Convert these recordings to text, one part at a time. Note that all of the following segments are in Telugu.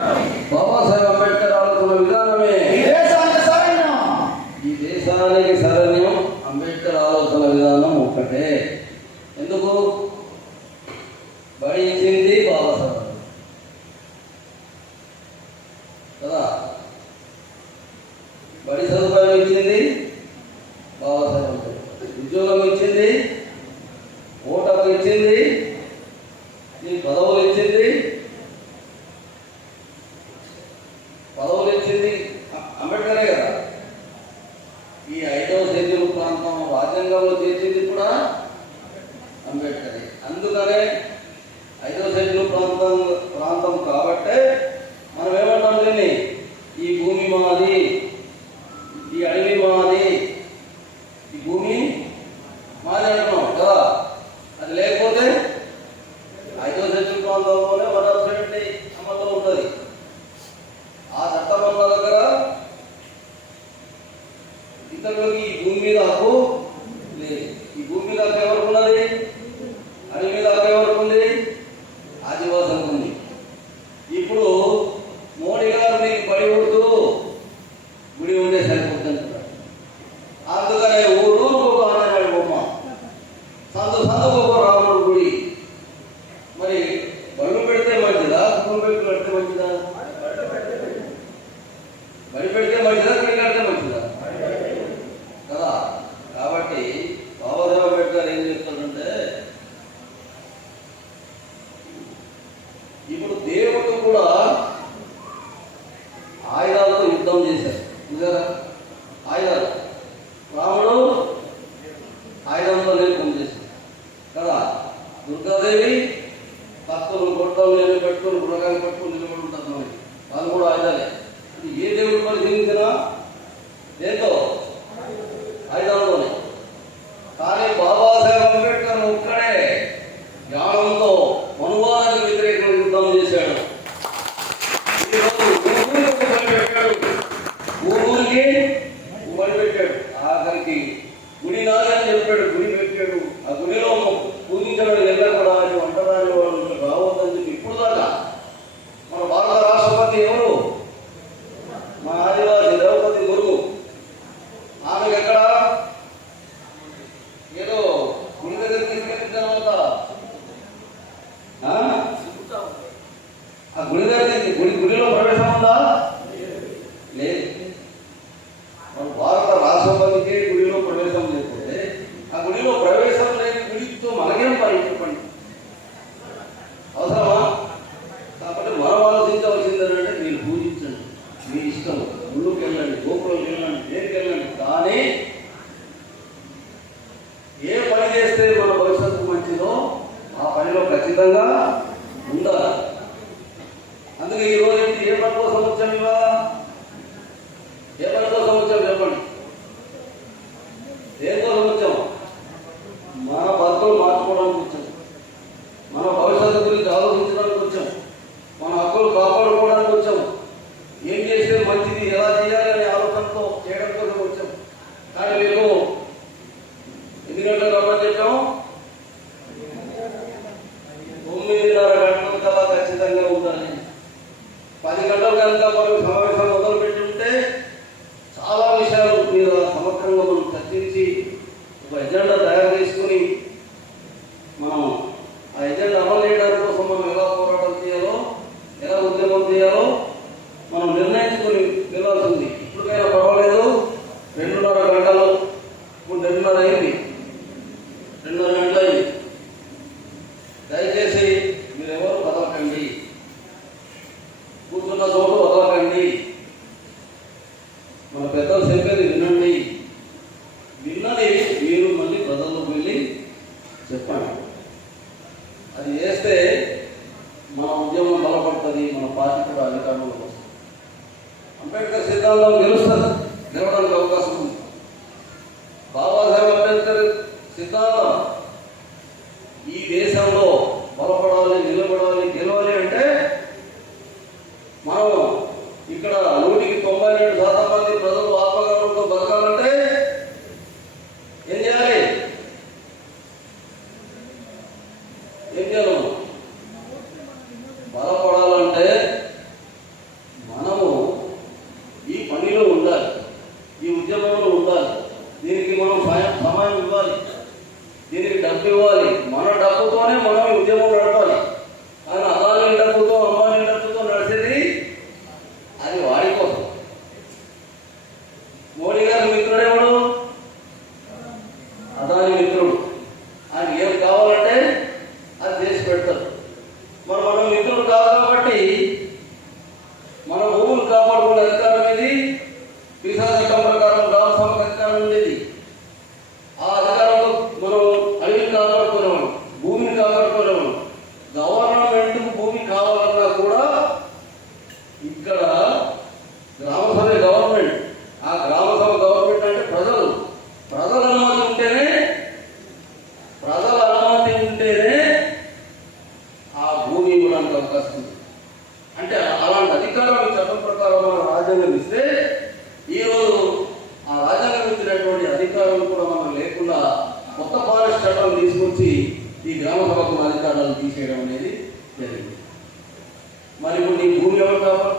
బాబాసాహెబ్ అంబేద్కర్ ఆలోచన విధానమే. ఈ దేశానికి శరణ్యం అంబేద్కర్ ఆలోచన విధానం ఒక్కటే. అందుకనే ఐదో సైజులు ప్రాంతం ప్రాంతం కాబట్టే ಆಗಿರ್ತಕ್ಕಂಥದ್ದು ಆದರೆ ಊರು కూరగాయలు పట్టుకుని నిలబడి ఉంటుంది మనం వాళ్ళు కూడా ఆడాలి. ఏ దేవుడు పరిశీలించినా లేక de భూమి ఇవ్వడానికి అవకాశం ఉంది. అంటే అలాంటి అధికారం చట్టం ప్రకారం మన రాజ్యాంగం ఇస్తే ఈరోజు ఆ రాజ్యాంగం ఇచ్చినటువంటి అధికారం కూడా మనం లేకుండా కొత్త ఫారెస్ట్ చట్టం తీసుకొచ్చి ఈ గ్రామ సభకు అధికారాలు తీసేయడం అనేది జరిగింది. మరి ఇప్పుడు నీ భూమి ఎవరు కావాలి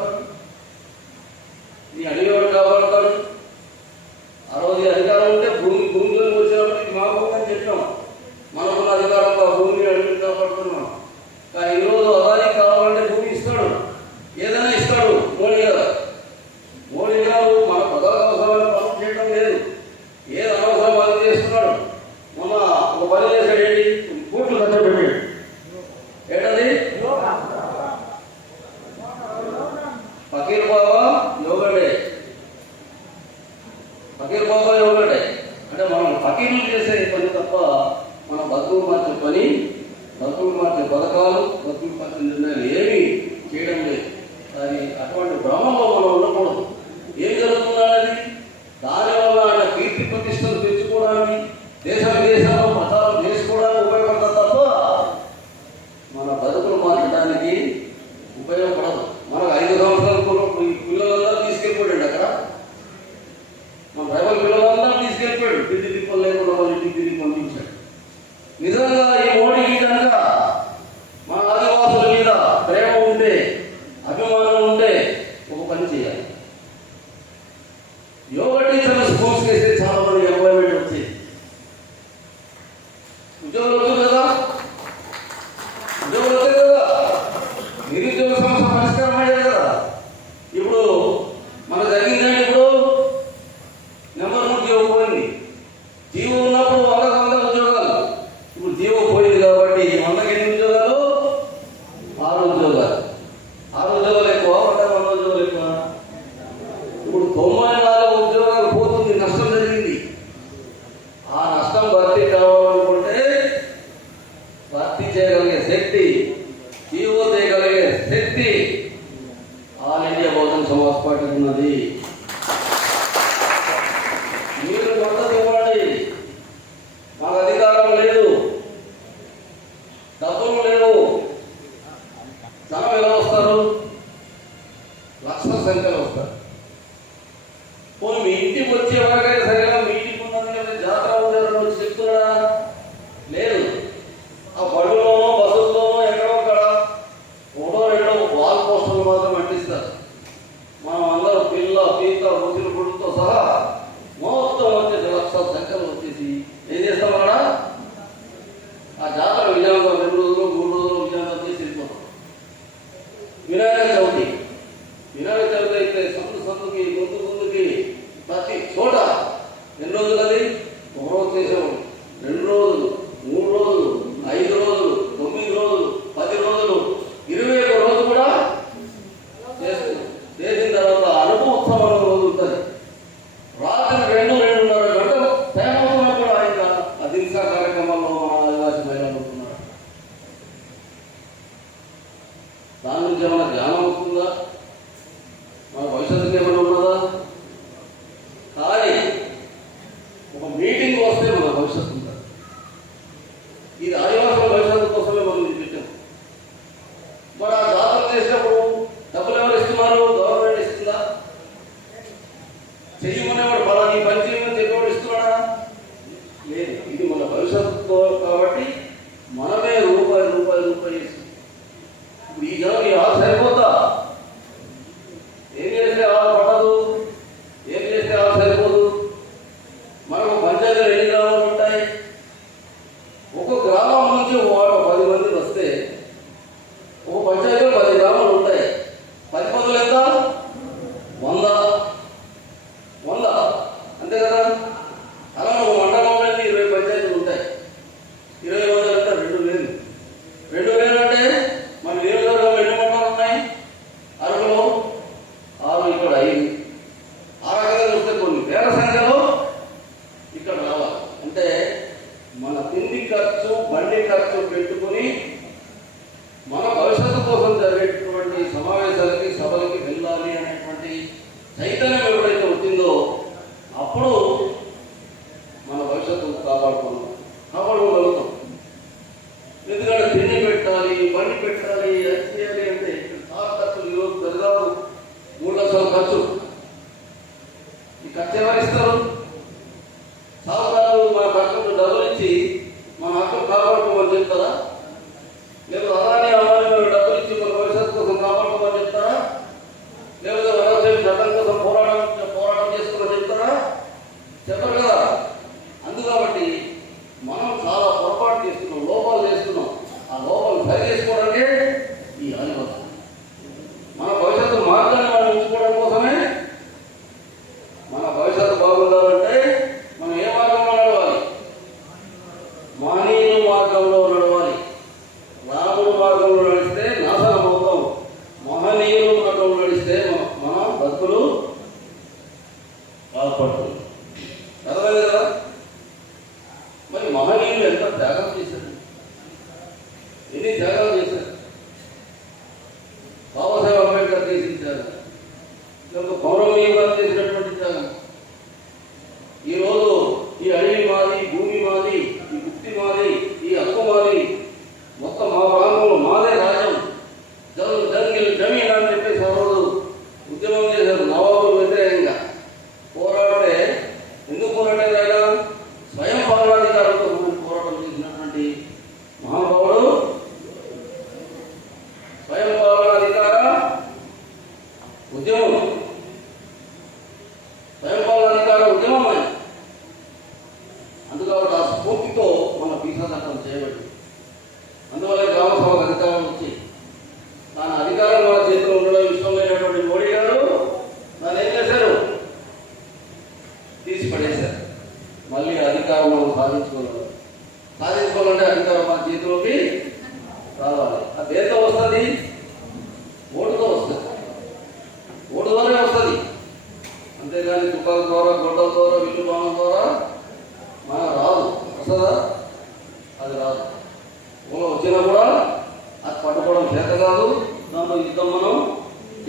దాంట్లో యుద్ధం మనం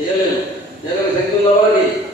చేయలేము. జగన్ శక్తి ఉన్న వాళ్ళకి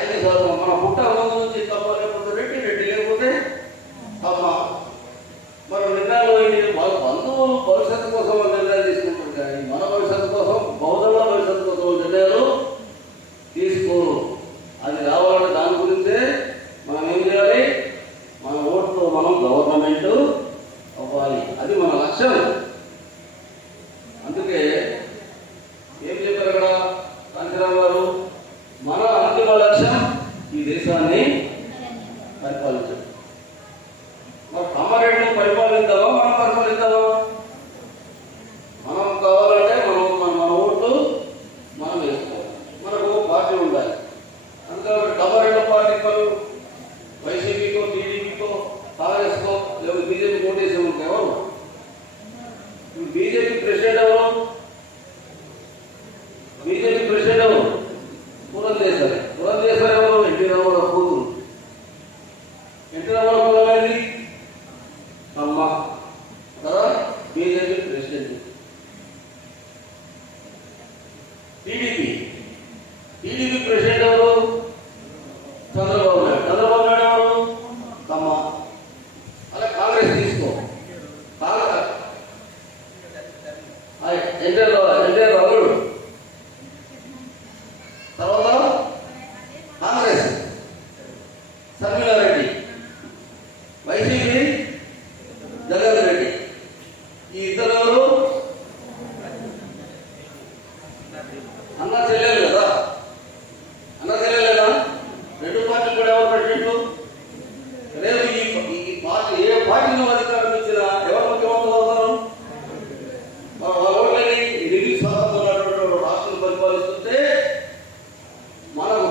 ఐదు గౌరవం.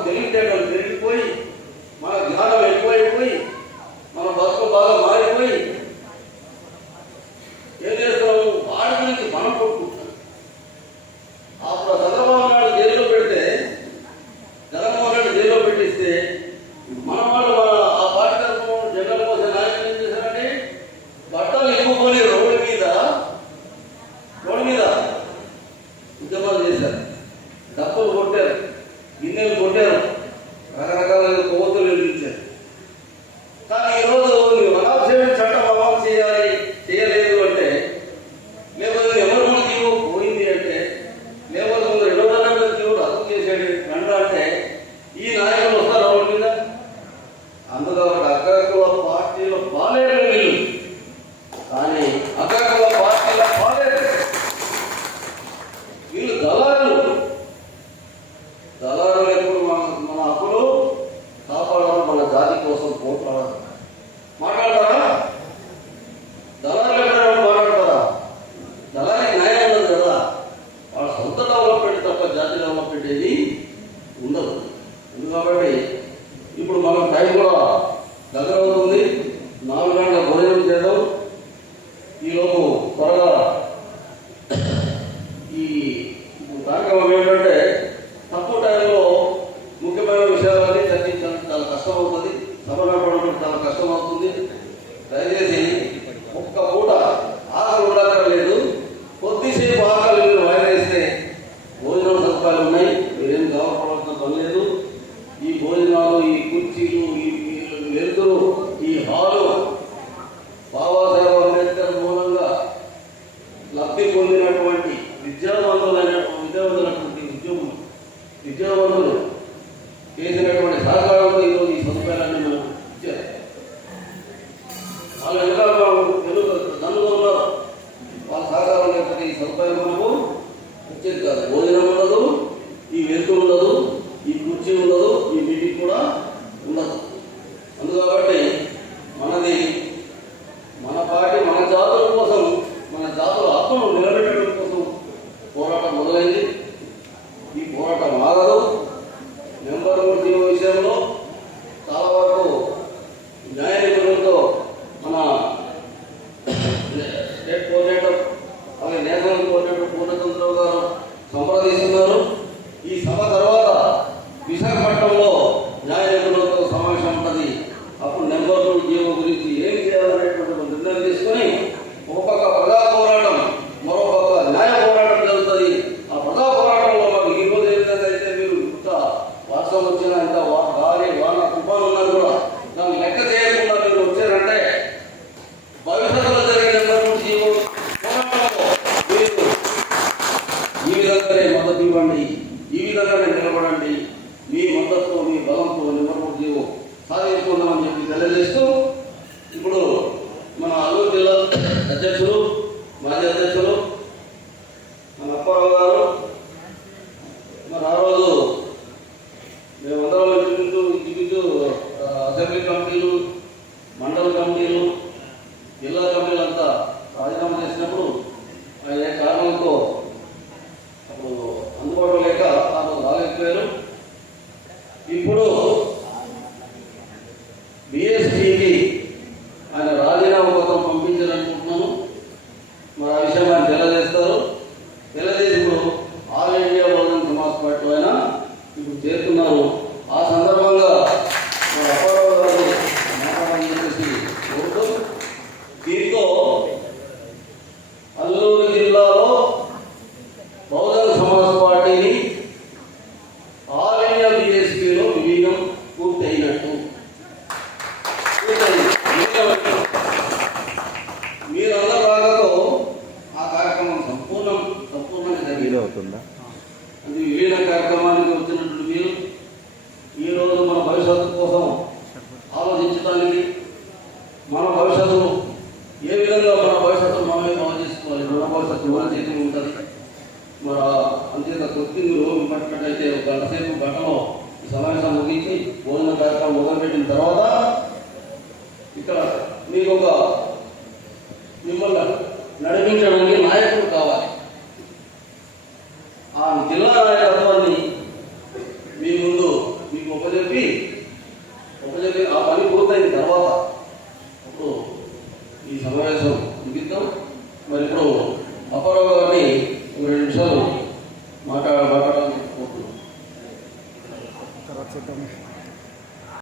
poder విద్యావంతులు. చేసినటువంటి సహకారంతో ఈరోజు ఈ సదుపాయాలన్నీ మనం అని చెప్పి తెలియజేస్తూ